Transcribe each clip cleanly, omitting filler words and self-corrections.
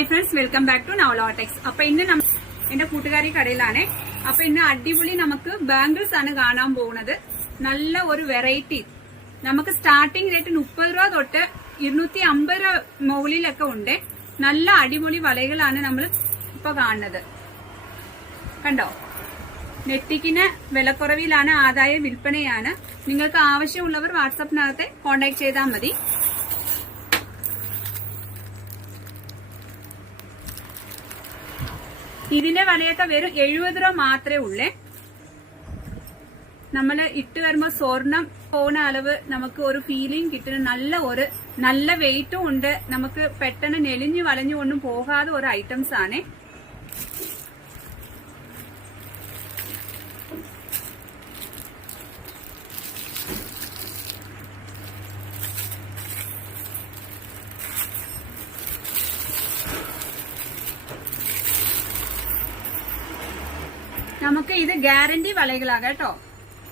Hi friends, welcome back to നവലോടെക്സ്. അപ്പൊ ഇന്ന് എന്റെ കൂട്ടുകാരി കടയിലാണ്. അപ്പൊ ഇന്ന് അടിപൊളി നമുക്ക് ബാംഗിൾസ് ആണ് കാണാൻ പോകുന്നത്. നല്ല ഒരു വെറൈറ്റി. നമുക്ക് സ്റ്റാർട്ടിംഗ് റേറ്റ് 30 രൂപ തൊട്ട് 250 രൂപ മുകളിലൊക്കെ ഉണ്ട്. നല്ല അടിപൊളി വളകളാണ് നമ്മൾ ഇപ്പൊ കാണുന്നത്. കണ്ടോ, നെറ്റിക്കിന് വിലക്കുറവിലാണ്, ആദായ വിൽപ്പനയാണ്. നിങ്ങൾക്ക് ആവശ്യമുള്ളവർ വാട്സാപ്പിനകത്ത് കോണ്ടാക്ട് ചെയ്താൽ മതി. ഇതിന്റെ വിലയൊക്കെ വെറും 70 രൂപ മാത്രമേ ഉള്ളേ. നമ്മള് ഇട്ട് വരുമ്പോ സ്വർണം പോകുന്ന അളവ് നമുക്ക് ഒരു ഫീലിംഗ് കിട്ടുന്ന നല്ല വെയിറ്റും ഉണ്ട്. നമുക്ക് പെട്ടെന്ന് നെലിഞ്ഞു വളഞ്ഞുകൊണ്ടും പോകാതെ ഒരു ഐറ്റംസ് ആണ്. നമുക്ക് ഇത് ഗ്യാരണ്ടി വളകളാണ് കേട്ടോ.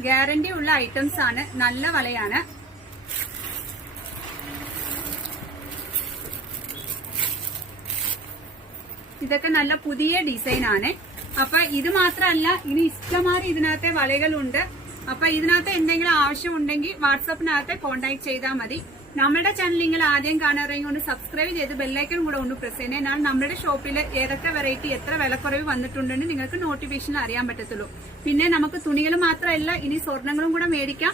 ഗ്യാരണ്ടി ഉള്ള ഐറ്റംസ് ആണ്. നല്ല വളയാണ്. ഇതൊക്കെ നല്ല പുതിയ ഡിസൈൻ ആണ്. അപ്പൊ ഇത് മാത്രമല്ല, ഇനി ഇഷ്ടമാതിരി ഇതിനകത്തെ വളകളുണ്ട്. അപ്പൊ ഇതിനകത്ത് എന്തെങ്കിലും ആവശ്യമുണ്ടെങ്കിൽ വാട്സാപ്പിനകത്ത് കോണ്ടാക്ട് ചെയ്താൽ മതി. നമ്മുടെ ചാനൽ നിങ്ങൾ ആദ്യം കാണാറെങ്കിൽ ഒന്ന് സബ്സ്ക്രൈബ് ചെയ്ത് ബെല്ലൈക്കൺ കൂടെ ഒന്ന് പ്രസ് ചെയ്യണേ. എന്നാൽ നമ്മുടെ ഷോപ്പിൽ ഏതൊക്കെ വെറൈറ്റി എത്ര വിലക്കുറവ് വന്നിട്ടുണ്ടെന്ന് നിങ്ങൾക്ക് നോട്ടിഫിക്കേഷൻ അറിയാൻ പറ്റത്തുള്ളൂ. പിന്നെ നമുക്ക് തുണികൾ മാത്രമല്ല, ഇനി സ്വർണ്ണങ്ങളും കൂടെ മേടിക്കാം.